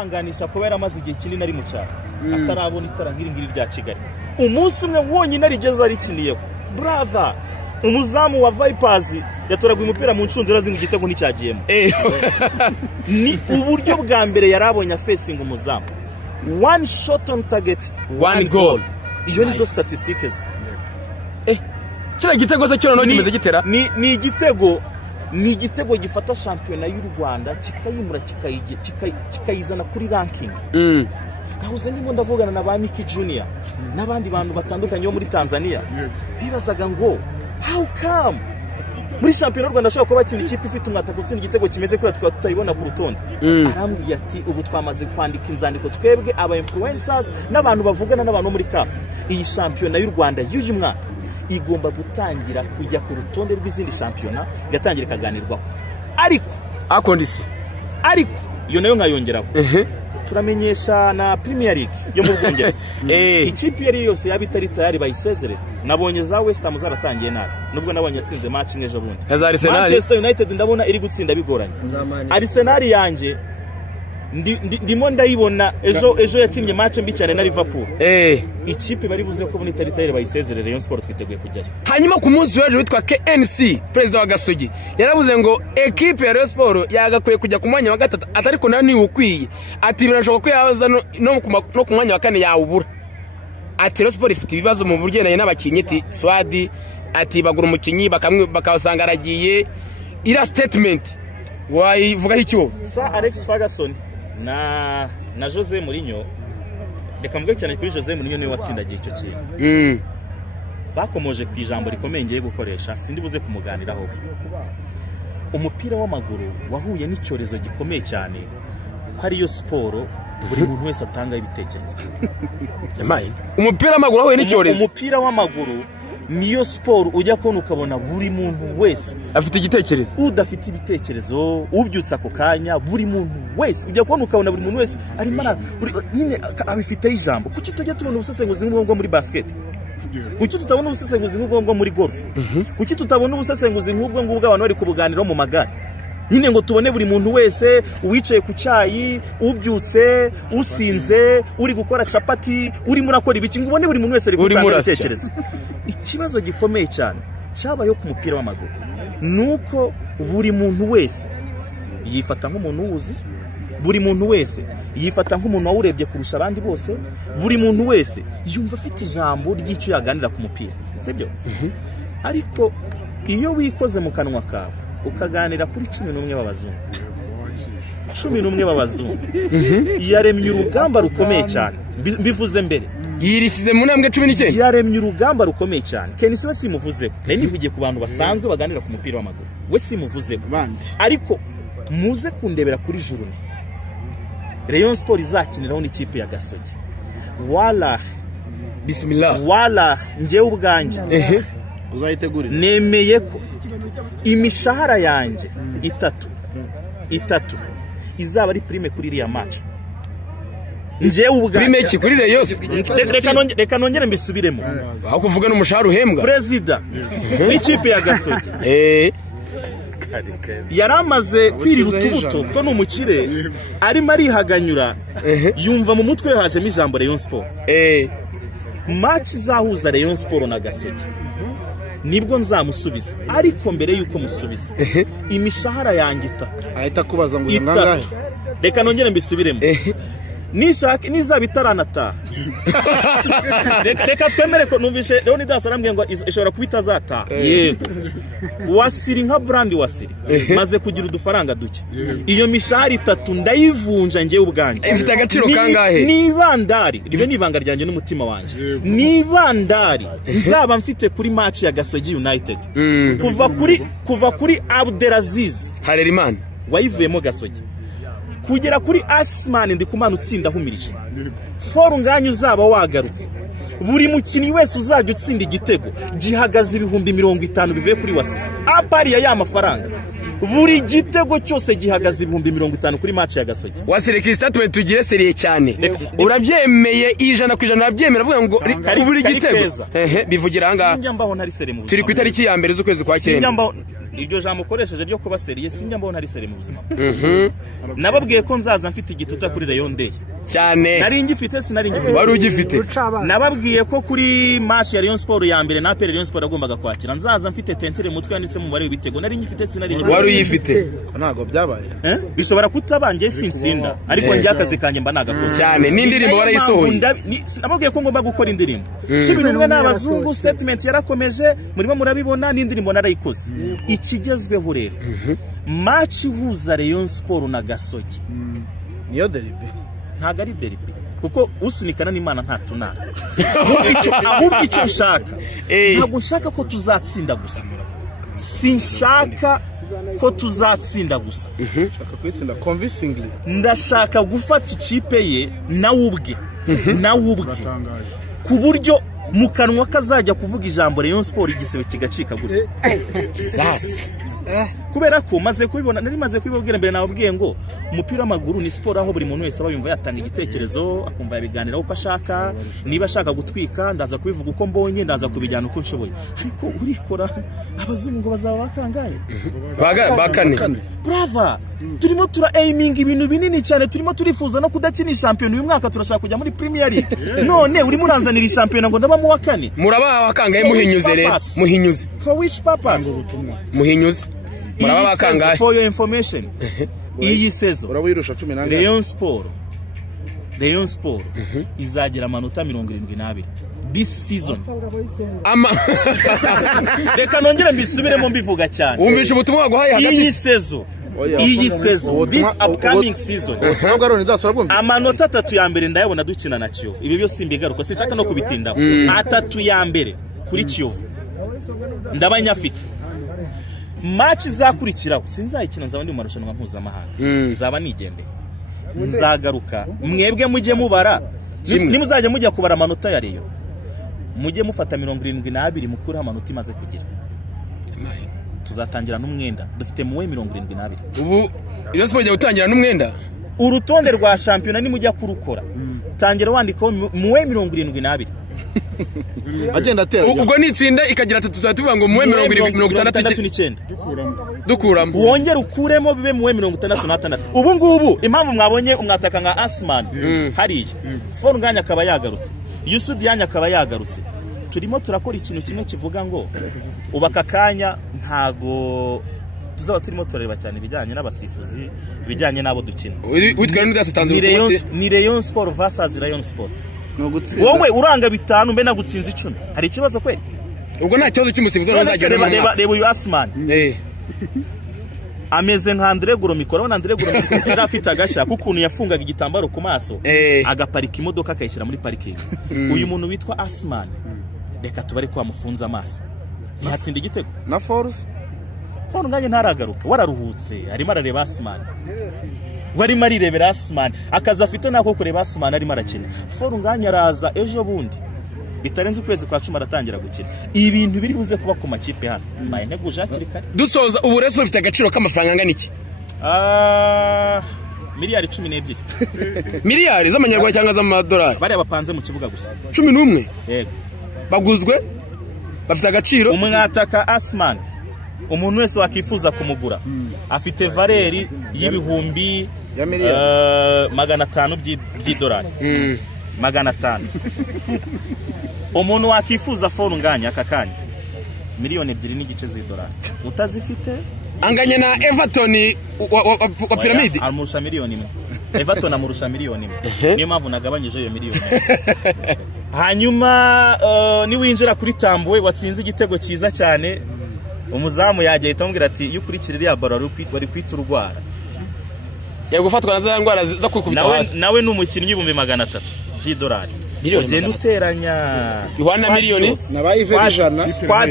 anganisha kubera amaze igihe kinini ari mu cyaro atarabona itara ngiri rya Kigali umunsi umwe wonyine rigeze arikiniyeho brother umuzamu wa Vipers yatoraguye umupira mu ncundura zingu igitego nticyagiyemo ni uburyo bwa mbere yarabonye facing umuzamu one shot on target one goal iyo nizo statistics kira gitego se cyo no kimeze gitera ni igitego gifata shampiyona y'u Rwanda kikayimura kikayizana kuri ranking nahuze ndimo ndavugana na ba Miki Junior n'abandi bantu batandukanye bo muri Tanzania bibazaga ngo how come muri shampiyona y'u Rwanda ashobora kuba bakina ikipe ifite umwata gutsinda igitego kimeze kuri tutayibona ku rutonde arambwiye ati ubu twamaze kwandika inzandiko twebwe aba influencers n'abantu bavugana n'abantu muri CAF iyi shampiyona y'u Rwanda y'uyu mwaka igomba gutangira kujya ku rutonde rw'izindi shampiyona igatangira kaganirwaho ariko ariko iyo nayo nkayongeraho turamenyesha na Premier League yo mu Bwongereza ikipe yari yose yabitari tayari bayisezerera nabonye za West Ham zaratangiye nabi nubwo nabonye yatsinze match ngejo bundi Manchester United ndabona iri gutsinda bigoranye Arsenal yanje ndimo ndayibona ejo yakinnye match mbi cyane na Liverpool ikipe bari buze ko buni tayari bayisezerera Rayon Sport twiteguye kujyayo hanyuma ku munsi w'ejo witwa KNC president wa Gasogi yaravuze ngo equipe ya Rayon Sport yagakwiye kujya ku mwanya wa gatatu atariko nani ukwiye ati birashoboka ko yaza no ku mwanya wa kane yawubura ati Rayon Sport ifite ibibazo mu buryo n'abakinyi ati Swadi ati bagura umukinyi bakawusanga aragiye ira statement wayivugaho icyo sa Alex Ferguson na Jose Mourinho reka mvuge cyane kuri Jose Mourinho niwe watsindagiye icyo kintu bakomoje ku ijambo rikomeye ngiye gukoresha sindi buze kumuganiraho umupira w'amaguru wahuye n'icyorezo gikomeye cyane ko ariyo siporo buri muntu wese atanga ibitekerezo umupira w'amaguru wahuye n'icyorezo umupira w'amaguru niyo siporo ujya kubona ukabona buri muntu wese afite igitekerezo udafite ibitekerezo ubyutsa ako kanya buri muntu wese ujya kubona ukabona buri muntu wese arimo nyine abifite ijambo kuki tujya tubona ubusesenguzi nk'ubwo muri basket kuki tutabona ubusesenguzi nk'ubwo muri golf kuki tutabona ubusesenguzi nk'ubwo abantu bari kubuganiraho mu magare nyine ngo tubone buri muntu wese uwicaye ku cyayi ubyutse usinze uri gukora capati uri murakora ibiki ngo ubone buri muntu wese ari gutanga ibitekerezo ikibazo gikomeye cyane cyabayo ku mupira w'amaguru nuko buri muntu wese yifata nk'umuntu uwuzi buri muntu wese yifata nk'umuntu wawurebye kurusha abandi bose buri muntu wese yumva afite ijambo ry'icyo yaganira ku mupira sibyo ariko iyo wikoze mu kanwa kawe ukaganira kuri 11 b'abazungu 11 b'abazungu yaremye urugamba rukomeye cyane bivuze mbere yirisize mu ntambwe 19 yaremye urugamba rukomeye cyane Kenisi we simuvuzeho nari nivugiye ku bantu basanzwe baganira ku mupira w'amaguru we simuvuzeho ariko muze kundebera kuri Jurune Rayon Sport izakiniraho n'ikipe ya Gasogi wala bismillah wala ngewe ubwanjye uzayitegurira nemeye ko imishahara yanjye itatu izaba ari prime kuri iriya match ngewe ubwanjye prime iki kuri Rayon reka nongere mbisubiremo aho kuvuga n'umushahara uhembwa president w'ikipe ya Gasogi yaramaze kwirira utubuto ko n'umukire arimo arihaganyura yumva mu mutwe hajemo ijambo Rayon Sport match izahuza Rayon Sport na Gasogi nibwo nzamusubiza ariko mbere yuko musubiza imishahara yanjye 3 ahita kubaza ngo ngangahe reka nongere mbisubiremo nishaka nizaba itaranataha reka twemere ko numvishe Leonidas arambwiye ngo ishobora kubita zata yego wasiri nka brand wasiri maze kugira udufaranga duke iyo mishahara 3 ndayivunja ngewe ubwanjye ifite agaciro kangahe ni bandari ibyo ni ibanga ryanjye n'umutima wanje ni bandari nzaba mfite kuri match ya Gasogi United kuva kuri Abdelaziz Harerimana wayivuyemo Gasogi kugera kuri Asman Ndikumana utsinda humirije for nganyu uzaba wagarutse buri mukinyi wese uzajya utsinda igitego gihagaze 50 bivuye kuri Wasiri apari ya mafaranga buri gitego cyose gihagaze 50 kuri match ya Gasogi Wasiri Kristatement tugire seriye cyane urabyemeye 100% urabyemera avuga ngo buri gitego bivugira hanga sinjya mbaho ntari sere mu turi ku itariki ya mbere z'ukwezi kwa 9 iryo jambo ukoresheje ryo kuba seriye sinjya mbona ari seriye mu buzima. Nababwiye ko nzaza mfite igituta kuri Rayon Day cyane. nari ngifite sinari ngifite. Wari ugifite. Nababwiye ko kuri match ya Rayon Sport ya mbere na Rayon Sport agombaga kwakira nzaza mfite tentere mutwe yanditse mu mubare w'ibitego nari ngifite sinari ngifite. Wari uyifite. Ntago byabaye. Bishobora kutabanje sinsinda ariko njye akazi kanjye mba nagakoze cyane. N'indirimbo warayisohoye. Nababwiye ko ngomba gukora indirimbo. Cibinwe n'abazungu statement yarakomeje murimo murabibona n'indirimbo narayikoze. Ikigezweho rero match ihuza Rayon Sport na Gasogi niyo derby. Ntago ari derby kuko usunikana n'Imana nta tunana. Ahubwo icyo nshaka ntabwo nshaka ko tuzatsinda gusa. Sinshaka ko tuzatsinda gusa. Shaka kwitsinda convincingly. Ndashaka gufata ikipe ye nawe ubwe ku buryo mu kanwa kazajya kuvuga ijambo Rayon Sport igisebe kigacika gutya. Jesus. Kubera ko maze kubibona nari maze kubibabwira mbere nababwiye ngo umupira w'amaguru ni sport aho buri muntu wese aba yumva yatanga igitekerezo akumva yabiganira uko ashaka. Niba ashaka gutwika ndaza kubivuga uko mbonye ndaza kubijyana uko nshoboye ariko urikora abazungu bazaba bakangaye bakane. Brava turimo tura aiming ibintu binini cyane. Turimo turifuza no kudakina champion uyu mwaka turashaka kujya muri Premier League. None urimo uranzanira champion ngo ndaba mu wa kane. Muraba bakangaye muhinyuze rero muhinyuze. For which purpose? Muhinyuze. Muraba bakangaye. For your information. Iyi sezo Urawirusha 10 nanga. Rayon Sport izagira amanota 72 this season. Reka nongere mbisubiremo mbivuga cyane. Wumvisha ubutumwa guhaye hagati. Iyi sezo this upcoming season. Amanota 3 ya mbere ndayabona dukina na Kiyovu. Ibi byose simbigaruka sinshaka no kubitindaho. 3 ya mbere kuri Kiyovu ndabanyafite. Match zakurikiraho sinzayikina nzaba ndi mu marushanwa mpuzamahanga. Nzaba nigendeye. Nzagaruka mwebwe mujye mubara nimuzajya mujya kubara amanota ya Rayon mujye mufata 72 mukuru amanota imaze kugira. Tuzatangira n'umwenda dufite muwe 72. Ubu Rayon Sport igiye gutangira n'umwenda. Urutonde rwa shampiyona nimujya kurukora tangira wandikaho muwe 72. Agenda atera. Ubwo nitsinda ikagira tuvuga ngo muwe 69 dukuramo. Wongera ukuremo bibe muwe 66. Ubu ngubu impamvu mwabonye umwataka nka Asman hariya phone nganya akaba yagarutse. Yusudi yanya akaba yagarutse. Turimo turakora ikintu kimwe kivuga ngo ubaka kanya ntago tuzaba turimo turareba cyane ibijyanye n'abasifuzi ibijyanye nabo dukina. Witwa n'indase tanze ni Rayon Sport versus Rayon Sports. Wowe uranga 5 mbe nagutsinze 10. Hari ikibazo kweli? Ubwo nta kibazo cy'umusifuzi n'azajya reba uyu Asman. Ameze nka Andre Goromikoro. Andre Goromikoro yari afite agashya kukuntu yafungaga igitambaro ku maso agaparika imodoka akayishyira muri parking. Uyu muntu witwa Asman reka tubare ko amufunza amaso yatsinda igitego na Force nganye ntaragaruka wararuhutse arimo arareba Asman. Warimo arirebera Asman akaza afite nako kureba Asman arimo arakina. Nganye araza ejo bundi bitarenze ukwezi kwa 10 aratangira gukina. Ibintu biri buze kuba ku makipe hano maye nteguje akiri kare. Dusoza ubu Rayon Sport ifite agaciro k'amafaranga angana iki? Miliyari 12. Miliyari z'amanyarwanda cyangwa z'amadolari? Bari bapanze mu kibuga gusa 11. Yego. Baguzwe bafite agaciro. Umwataka Asman umuntu wese wakifuza kumugura afite valeri y'ibihumbi 500 by'idolari. 500. Umuntu wakifuza nganya akakanya miliyoni 2.5 z'idolari. Utazifite anganya na Everton wa Pyramid amurusha miliyoni 1. Everton amurusha miliyoni 1. Niyo mpamvu nagabanyije iyo miliyoni. Hanyuma ni winjira kuri Tambuwe watsinze igitego cyiza cyane. Umuzamu yagiye itambwira ati iyo ukurikirira ya baro wari kwita urwara. Yego gufatwa na za ndwara zo kwikubita hasi. Nawe n'umukinnyi 300 by'idolari. Ugenda uteranya ihwana miliyoni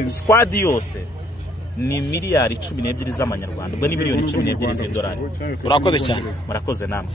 squad yose ni miliyari 12 z'amanyarwanda. Ubwo ni miliyoni 12 z'idolari. Urakoze cyane. Murakoze namwe.